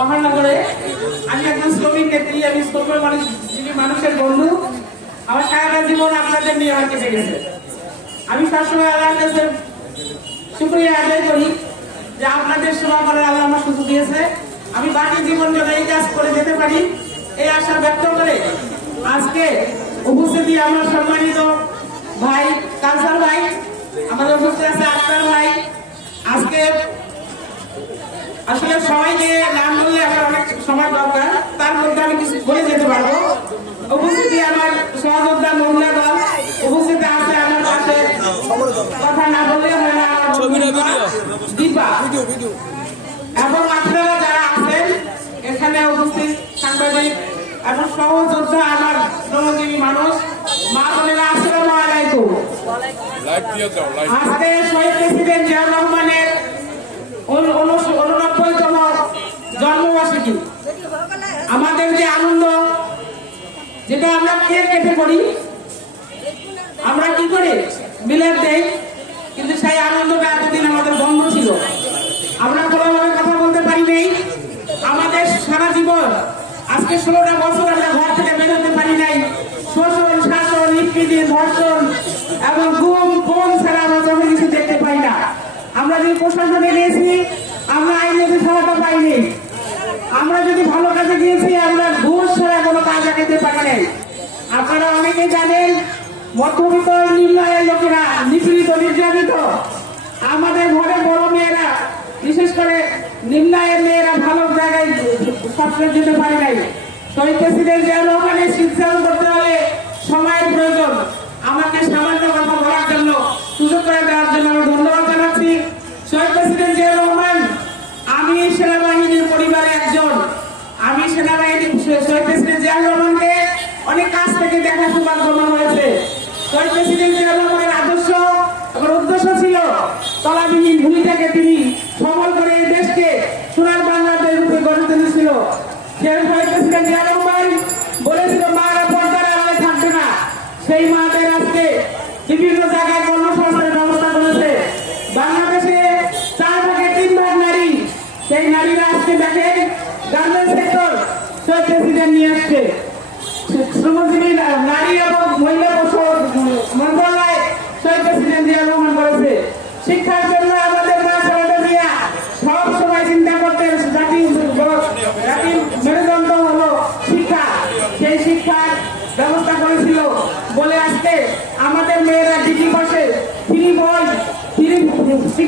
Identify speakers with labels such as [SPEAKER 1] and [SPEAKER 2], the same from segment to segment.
[SPEAKER 1] মহানগরে আমি একজন শ্রমিক নেত্রী আমি শ্রমিক মানুষ, যিনি মানুষের বন্ধু, আমার সারাটা জীবন আপনাদের নিয়ে আমার কেটে গেছে আমি সবসময় আল্লাহর কাছে শুক্রিয়া আদায় করি যে আপনাদের সেবা করার আল্লাহ আমার সুযোগ দিয়েছে। আমি বাকি জীবন যেন এই কাজ করে যেতে পারি, এই আশা ব্যক্ত করে আজকে উপস্থিতি আমার সম্মানিত ভাই, কালসার ভাই, আমাদের উপস্থিত আছে আক্তার ভাই। আজকে আসলে সবাইকে সময় দরকার তার মধ্যে আমি কিছু বলে যেতে পারব। উপস্থিতি আমার সহযোদ্ধা মহিলা দল উপস্থিতি আছে আমার পাশে। কথা না বললে হয় না দীপা। এবং আপনারা যারা আছেন এখানে উপস্থিত সাংবাদিক এবং সহযোদ্ধা আমার শ্রমজীবী মানুষ মা বোনেরা আসসালামু আলাইকুম। আজকে শহীদ প্রেসিডেন্ট জিয়াউর রহমানের উননব্বইতম জন্মবার্ষিকী আমাদের যে আনন্দ, যেটা আমরা কেক কেটে করি, আমরা কি করি বিলের দেই? কিন্তু সেই আনন্দটা এতদিন আমাদের বন্ধ ছিল। আমরা কোনোভাবে কথা বলতে পারি নাই। আমাদের সারা জীবন, আজকে ষোলোটা বছর আমরা ঘর থেকে বেরোতে পারি নাই। শোষণ, শাসন নিষ্কৃতি ধর্ষণ এবং গুম ফোন ছাড়া আমরা কোনো কিছু দেখতে পাই না। আমরা যদি প্রশাসনে কাজে গিয়েছি, আমরা ঘুষ ছাড়া কোনো কাজ আগাতে পারি নাই। আপনারা অনেকে জানেন, মধ্যবিত্ত নিম্নয়ের লোকেরা, নিপীড়িত, নির্যাতিত। আমাদের ঘরে বড় মেয়েরা, বিশেষ করে নিম্নায়ের মেয়েরা ভালো জায়গায় সবসময় যেতে পারে নাই। শহীদ প্রেসিডেন্ট জিয়া রহমানের সিদ্ধান্ত করতে হলে সময়ের প্রয়োজন। আমাকে সামান্য কথা বলার জন্য, সুযোগ করে দেওয়ার জন্য আমি ধন্যবাদ জানাচ্ছি। শহীদ প্রেসিডেন্ট জিয়া রহমান, আমি সেনাবাহিনীর পরিবারের একজন। আমি সেনাবাহিনী শহীদ প্রেসিডেন্ট জিয়া রহমানকে অনেক কাছ থেকে দেখার সৌভাগ্য আমার হয়েছে। শহীদ প্রেসিডেন্ট জিয়া রহমানের আদর্শ আমার উদ্দেশ্য ছিল তলাবিহীন ভূমিটাকে তিনি সবল করে এই দেশকে সোনার বাংলাদেশ রূপে গড়ে তুলেছিল। শহীদ প্রেসিডেন্ট জিয়া শহীদ প্রেসিডেন্ট নিয়ে আসছে। শ্রমজীবী নারী এবং মহিলা মন্ত্রণালয় শহীদ প্রেসিডেন্ট জিয়া রহমান করেছে শিক্ষার জন্য আমাদের সারদা জিয়া সব সময় চিন্তা করতেন, জাতি জাতির মেরুদণ্ড হলো শিক্ষা। সেই শিক্ষার ব্যবস্থা করেছিল বলে আজকে আমাদের মেয়েরা ডিগ্রি পাশে ফ্রি বই, ফ্রি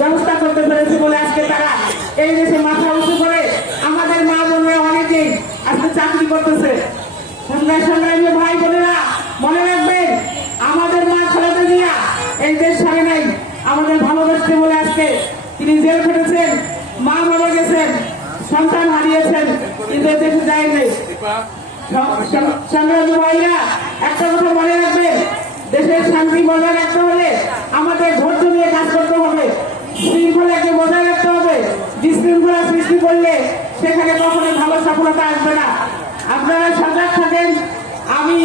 [SPEAKER 1] ব্যবস্থা করতে পেরেছে বলে আজকে তারা এই দেশে মাথা উঁচু করে আমাদের মা অনেকেই আজকে চাকরি করতেছে। সংগ্রাম ভাই বোনেরা, মনে রাখবেন, আমাদের মা খালেদা জিয়া এই দেশ ছাড়ে নাই, আমাদের ভালোবাসতে বলে আজকে তিনি জেল খেটেছেন, মা মারা গেছেন, সন্তান হারিয়েছেন, কিন্তু দেশে যায় নাই। সংগ্রামী ভাইরা, একটা কথা মনে রাখবেন, দেশের শান্তি বজায় রাখতে হলে আমাদের ধৈর্য নিয়ে কাজ করতে হবে। শৃঙ্খলাকে বজায় রাখতে হবে। বিশৃঙ্খলা সৃষ্টি করলে সেখানে কখনো ভালো সফলতা আসবে না। আপনারা সজাগ থাকেন। আমি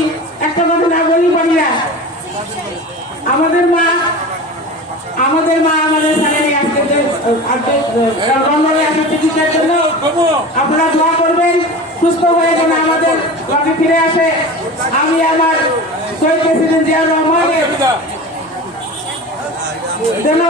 [SPEAKER 1] একটা কথা না বলি পারি না। আমাদের মা আমাদের মা আমাদের স্যালারি আজকে চিকিৎসার জন্য। আপনারা দোয়া করবেন, সুস্থ হয়ে যেন আমাদের ঘরে ফিরে আসে। আমি আমার শহীদ প্রেসিডেন্ট যেন